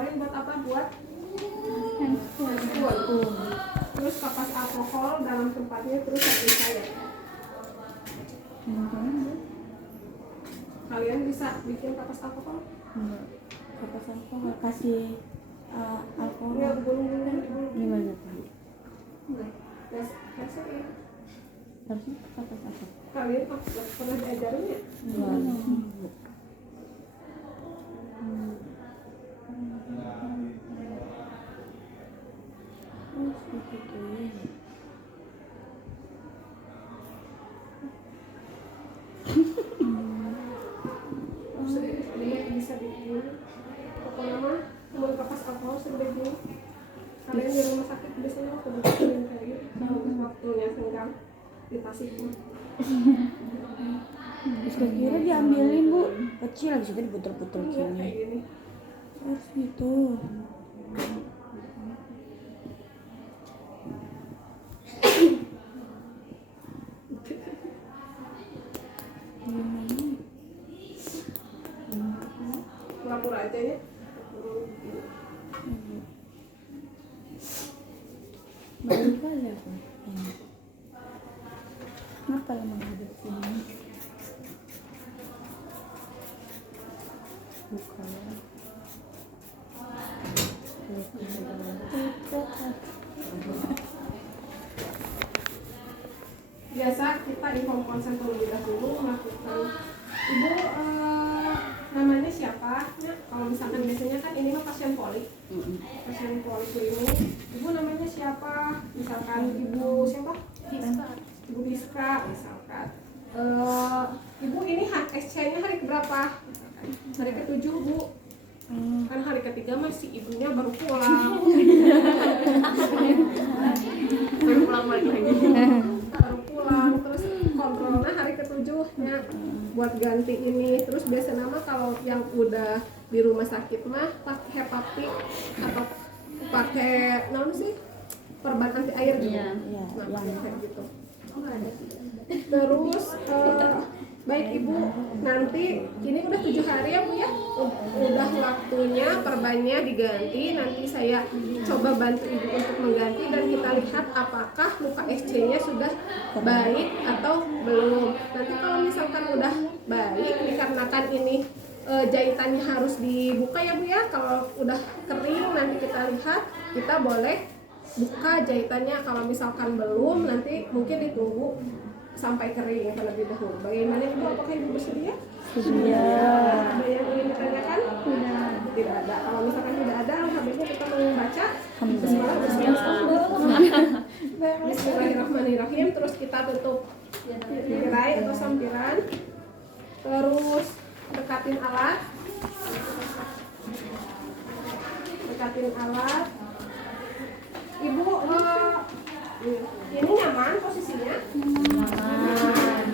klorin buat apa? Buat handphone. Terus kapas alkohol dalam tempatnya, terus hapus saya. Kalian bisa bikin kapas alkohol? Enggak. Kapas alkohol kasih alkohol. Ya, gulung-gulung. Gimana tuh? Biasa ya. Harusnya kapas apa? Kalian pernah diajarin ya? Enggak. Bisa bikin pokoknya mah mau kapas alkohol sudah begini. Kalian di rumah sakit biasanya waktu bikin kayak gitu waktunya senggang di Tasik. Terus kira diambilin bu, kecil habis itu diputer-puter Iya, kayak gini. gini. Terus gitu. Pura-pura aja ya. Baru kali aku. Kenapa lama hadap sini? Buka ya. Biasa kita info konsen terlebih dahulu melakukan ibu namanya siapa? Nah, kalau misalkan biasanya kan ini mah pasien polik. Pasien polik ini ibu namanya siapa? Misalkan ibu siapa? Ibu Biska misalkan. Ibu ini SC-nya hari keberapa? Misalkan. Hari ke-7 bu. Kan hari ketiga masih ibunya baru pulang. Baru pulang balik lagi. Baru pulang terus kontrolnya hari ke-7 nya buat ganti ini. Terus biasa nama kalau yang udah di rumah sakit mah pakai hepatik atau pakai naon sih perban anti air gitu. Iya. Nah, kayak gitu. Terus baik ibu, nanti ini udah 7 hari ya bu ya, udah waktunya perbannya diganti. Nanti saya coba bantu ibu untuk mengganti dan kita lihat apakah luka SC-nya sudah baik atau belum. Nanti kalau misalkan udah baik, dikarenakan ini jahitannya harus dibuka ya bu ya. Kalau udah kering nanti kita lihat, kita boleh buka jahitannya. Kalau misalkan belum, nanti mungkin ditunggu sampai kering terlebih dahulu. Bagaimana ibu? Apakah ibu bersedia? Sedia. Ada yang ingin ditanyakan? Tidak ada. Kalau misalkan tidak ada, habisnya kita membaca Bismillahirrahmanirrahim. Terus kita tutup tirai atau sampiran. Terus dekatin alat. Ibu ini nyaman posisinya? Nyaman.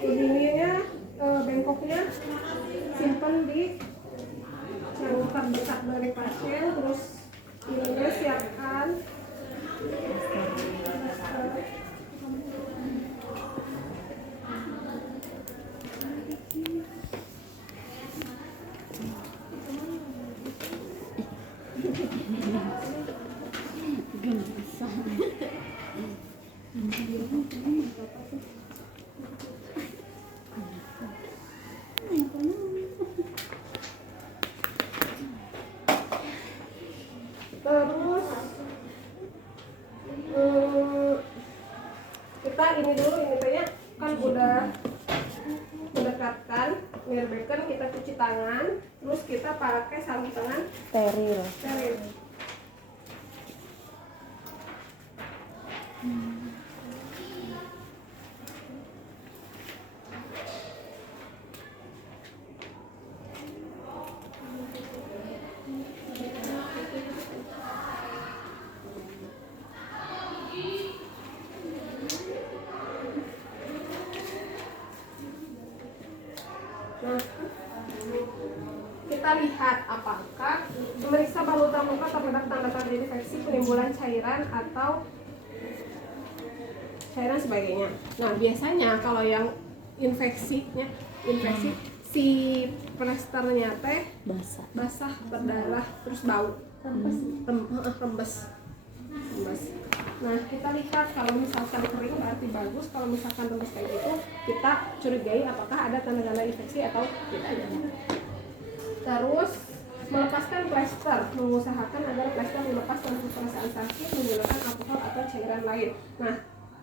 Ininya bengkoknya simpan di yang terdekat dari pasien. Terus ini siapkan terus kita ini dulu, ini tanya kan udah mendekatkan ngerbeken, kita cuci tangan, terus kita pakai sarung tangan Steril. steril. Nah, kita lihat apakah memeriksa balutan luka terhadap tanda-tanda infeksi, penimbulan cairan atau cairan sebagainya. Nah, biasanya kalau yang infeksi si plesternya teh basah, berdarah, terus bau, rembes. Nah, kita lihat kalau misalkan kering berarti bagus, kalau misalkan rembes kayak gitu kita curigai apakah ada tanda-tanda infeksi atau tidak. Terus melepaskan plester, mengusahakan agar plester dilepas tanpa perasaan sakit menggunakan alkohol atau cairan lain. Nah,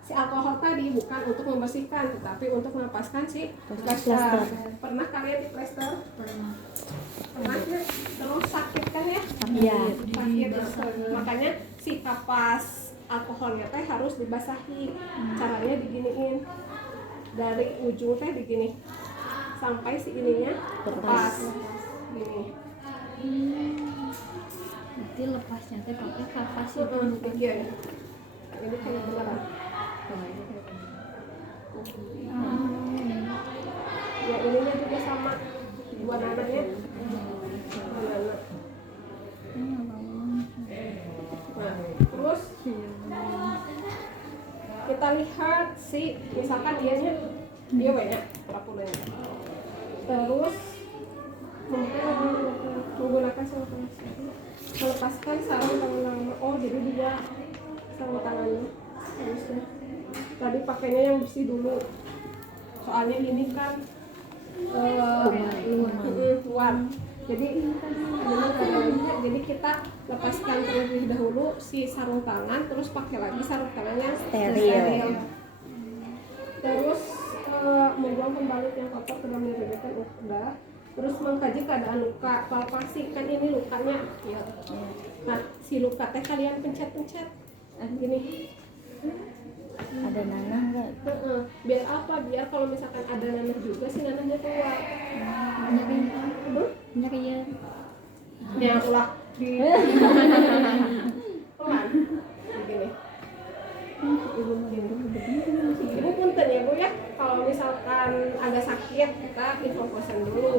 si alkohol tadi bukan untuk membersihkan, tetapi untuk melepaskan si plester. Pernah kalian di plester? Pernah ya? Terus sakit kan ya? Iya. Sakit. Makanya si kapas alkoholnya teh harus dibasahi. Caranya diginiin, dari ujung teh digini sampai si ininya lepas. Gini. Nanti lepasnya teh pakai kapas ya. Iya. Ini kayak beneran. Ya ininya juga sama, dua nananya. Nah, terus kita lihat si misalkan dia banyak pelakunya. Terus menggunakan sarung tangan, melepaskan sarung tangan. Oh, jadi dia sarung tangannya harusnya tadi pakainya yang bersih dulu, soalnya ini kan luar. Jadi jadi kita lepaskan terlebih dahulu si sarung tangan, terus pakai lagi sarung tangan yang steril. Terus membuang pembalut yang kotor ke dalam dirikan udah. Terus mengkaji keadaan luka, palpasi kan ini lukanya. Ya. Nah, si luka teh kalian pencet-pencet gini. Ada nanah nggak? Biar apa? Biar kalau misalkan ada nanah juga si nanahnya keluar. Nyeri ya. Ya ulah di pelan begini. Ibu punten ya Bu ya, kalau misalkan agak sakit kita infosan dulu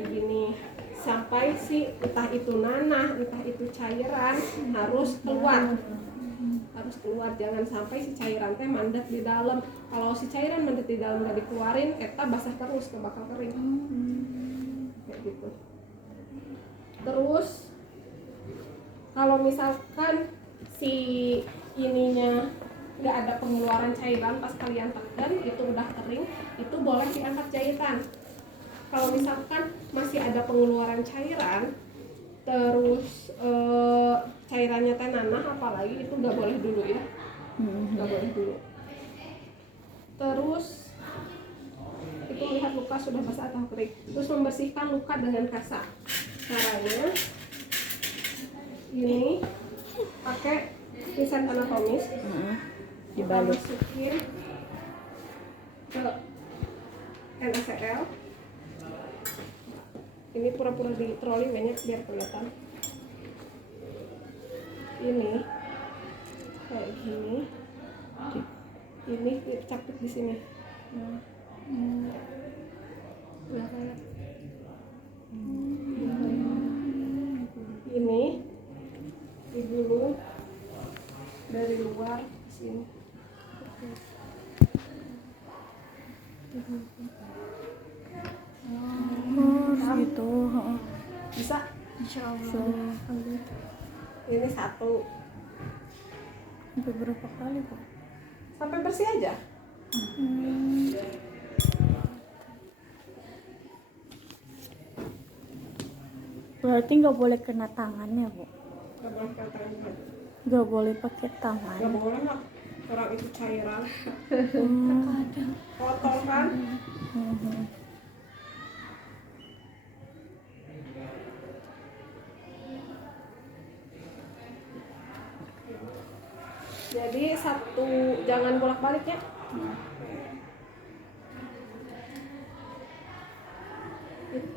begini sampai si entah itu nanah, entah itu cairan harus keluar, jangan sampai si cairan teh mandek di dalam. Kalau si cairan mandek di dalam nggak dikeluarin, eta basah terus, nggak bakal kering. Kayak gitu. Terus kalau misalkan si ininya nggak ada pengeluaran cairan pas kalian tekan, itu udah kering, itu boleh diangkat jahitan. Kalau misalkan masih ada pengeluaran cairan, terus cairannya teh nanah apalagi, itu nggak boleh dulu ya, nggak boleh dulu. Terus itu lihat luka sudah basah atau kering. Terus membersihkan luka dengan kasa. Caranya ini pakai pincet anatomis, Dibalik. masukin ke NaCl. Ini pura-pura di troli banyak biar kelihatan. Ini kayak gini. Ini capit di sini. Ini digulung dari luar ke sini. Gitu. Bisa? Insyaallah. Ini satu. Sampai berapa kali kok? Sampai bersih aja. Berarti nggak boleh kena tangannya, Bu? Gak boleh kantor juga. Nggak boleh pakai tangan. Gak boleh lah. Orang itu cairan. Kotor kan? Jadi satu, jangan bolak-balik ya.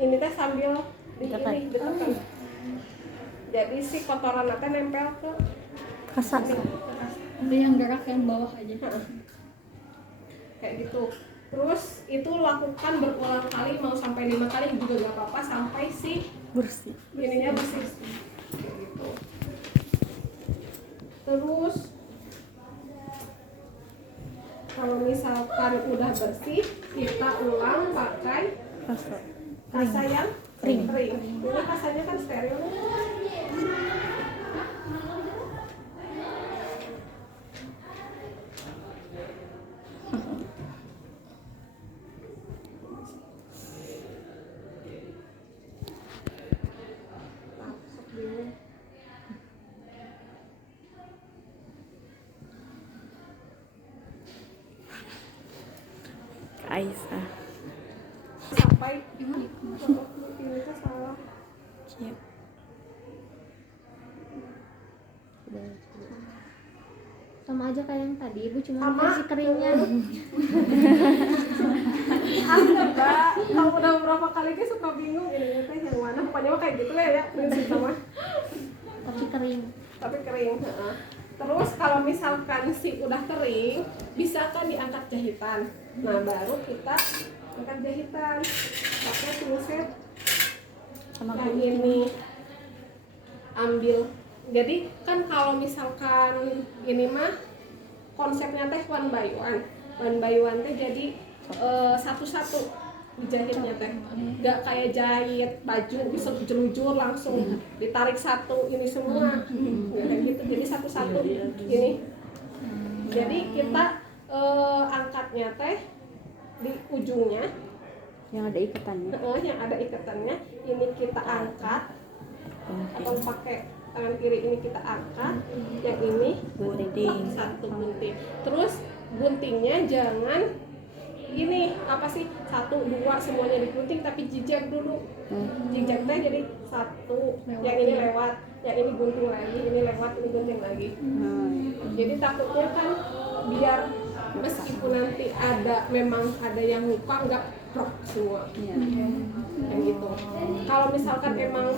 Ini teh sambil Ditekan. ditekan. Jadi si kotoran teh nempel ke Kasa. Ada yang gerak yang bawah aja. kayak gitu. Terus itu lakukan berulang kali, mau sampai 5 kali juga gak apa-apa, sampai si Bersih. ininya bersih. Kayak gitu. Terus kalau misalkan udah bersih, kita ulang pakai Rasa. kasa yang Kering. Ini kasanya kan steril. Aisyah. Sampai ini tuh salah. Siap. Sama aja kayak yang tadi, Ibu cuma Sama. kasih keringnya. Mbak, kalau udah berapa kali dia suka bingung ini teh yang mana, pokoknya mah kayak gitu ya prinsip sama. Tapi kering. Tapi kering. Heeh. Terus kalau misalkan si udah kering, bisa kan diangkat jahitan. Nah baru kita angkat jahitan pakai pinset Sama yang ini, ambil. Jadi kan kalau misalkan ini mah konsepnya teh one by one teh jadi satu-satu dijahitnya teh, nggak kayak jahit baju bisa jelujur langsung ditarik satu ini semua, nggak kayak gitu. Jadi satu-satu ini. Jadi kita angkatnya teh di ujungnya yang ada ikatannya. yang ada ikatannya ini kita angkat, atau pakai tangan kiri ini kita angkat, yang ini Gunting. satu gunting. Terus guntingnya jangan ini apa sih 1, 2 semuanya digunting, tapi jijak dulu. Jijak teh jadi satu, yang ini lewat, yang ini gunting lagi, ini lewat, ini gunting lagi. Jadi takutnya kan biar meskipun nanti memang ada yang luka nggak prok semua. Kayak gitu. Kalau misalkan emang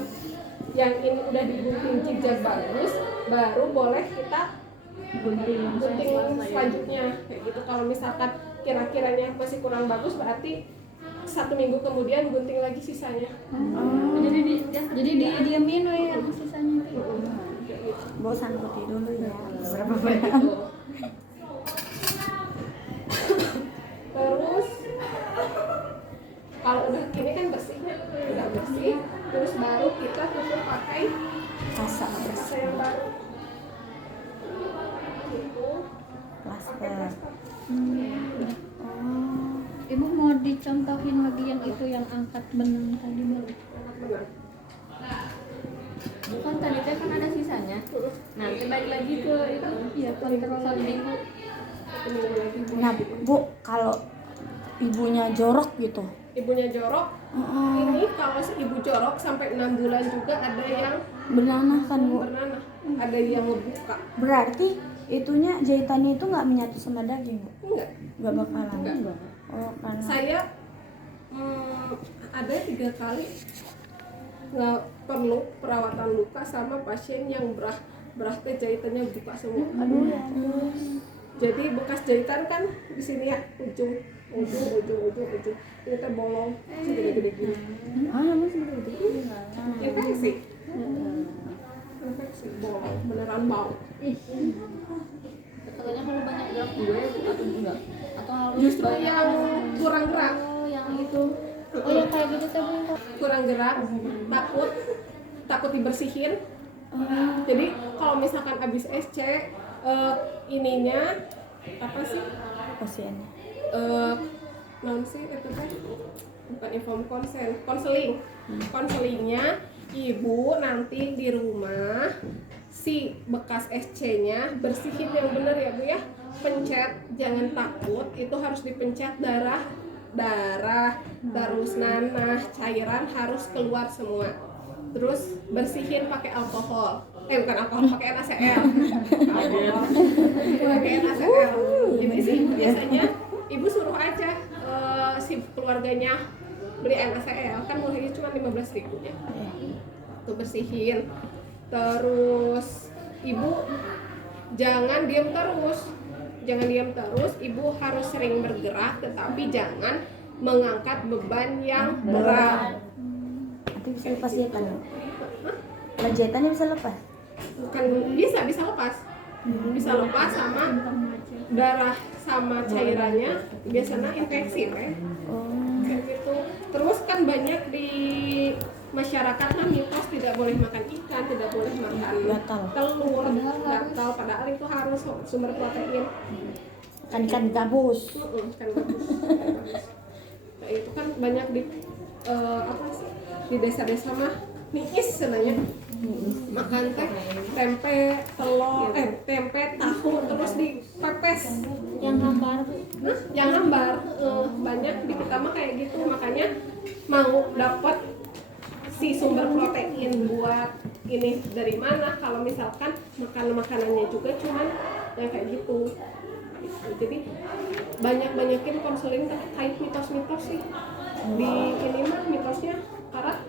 yang ini udah digunting jijak bagus, baru boleh kita gunting selanjutnya kayak gitu. Kalau misalkan kira-kiranya masih kurang bagus, berarti 1 minggu kemudian gunting lagi sisanya. Jadi didiamin we yang sisanya. Bawa sangkuti dulu ya. Berapa Kayak banyak? gitu. Terus kalau udah gini kan bersihnya udah bersih, terus baru kita tutup pakai Kasa kasa yang baru. Gitu. plaster. Ibu mau dicontohin lagi yang itu yang angkat benang tadi baru. Benar. Bukan tadi teh kan ada sisanya. Nanti balik lagi ke itu. Iya, kontrol Seminggu. Satu minggu lagi. Nah, Bu, kalau ibunya jorok gitu. Ibunya jorok, ini kalau si ibu jorok sampai 6 bulan juga ada yang Bernanah kan, Bu. bernanah, ada yang ngebuka. Berarti itunya jahitannya itu nggak menyatu sama daging, Bu? Enggak. Nggak bakalan. Enggak. Oh, karena Saya ada 3 kali nggak perlu perawatan luka sama pasien yang berah teh jahitannya buka semua. aduh ya. Jadi bekas jahitan kan di sini ya, ujung. Ini teh bolong segede-gede gini. Masih begitu. Infeksi. Infeksi bolong, beneran bau. Katanya kalau banyak gerak gue atau enggak? Atau harus Justru banyak yang kurang gerak, Oh, yang itu. Oh, yang kayak gitu teh Bu. kurang gerak, takut dibersihin. Jadi kalau misalkan habis SC ininya apa sih? Pasiennya. Non sih itu kan bukan inform konseling. Konselingnya ibu nanti di rumah si bekas SC-nya bersihin yang benar ya Bu ya. Pencet, jangan takut, itu harus dipencet, darah terus nanah, cairan harus keluar semua. Terus bersihin pakai alkohol. Bukan alkohol, pakai NaCl. Pakai NaCl. Jadi sih biasanya ibu suruh aja si keluarganya beli NaCl, kan mulainya cuma 15.000 ya. Tuh bersihin. Terus ibu jangan diem terus. jangan diam terus, ibu harus sering bergerak, tetapi jangan mengangkat beban yang berat. Nanti bisa lepas jahitan. Kalau jahitannya bisa lepas. Bukan bisa lepas, bisa lepas sama darah sama cairannya biasanya infeksi kan. Kayak gitu. Terus kan banyak di masyarakat kan mitos tidak boleh makan ikan, tidak boleh makan Gatal. telur, gatal, padahal itu harus sumber protein. Kan gabus. Kan bagus. Nah, itu kan banyak di apa sih, di desa-desa mah nikis sebenarnya makan teh tempe, telur, tempe, tahu terus dipepes yang hambar. yang hambar. Banyak di kita mah kayak gitu, makanya mau dapat si sumber protein buat ini dari mana kalau misalkan makanannya juga cuman yang kayak gitu. Jadi banyakin konseling terkait mitos-mitos sih di ini mah mitosnya para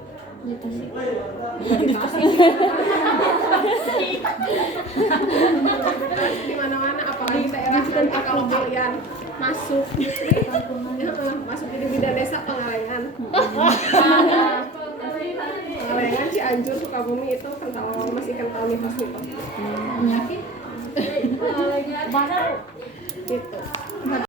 di mana-mana, apalagi daerah nanti kalau kalian masuk masuk di bidang desa Pengalengan. Pengalengan Cianjur Sukabumi itu masih kental mitos-mitos Penyakit. gitu.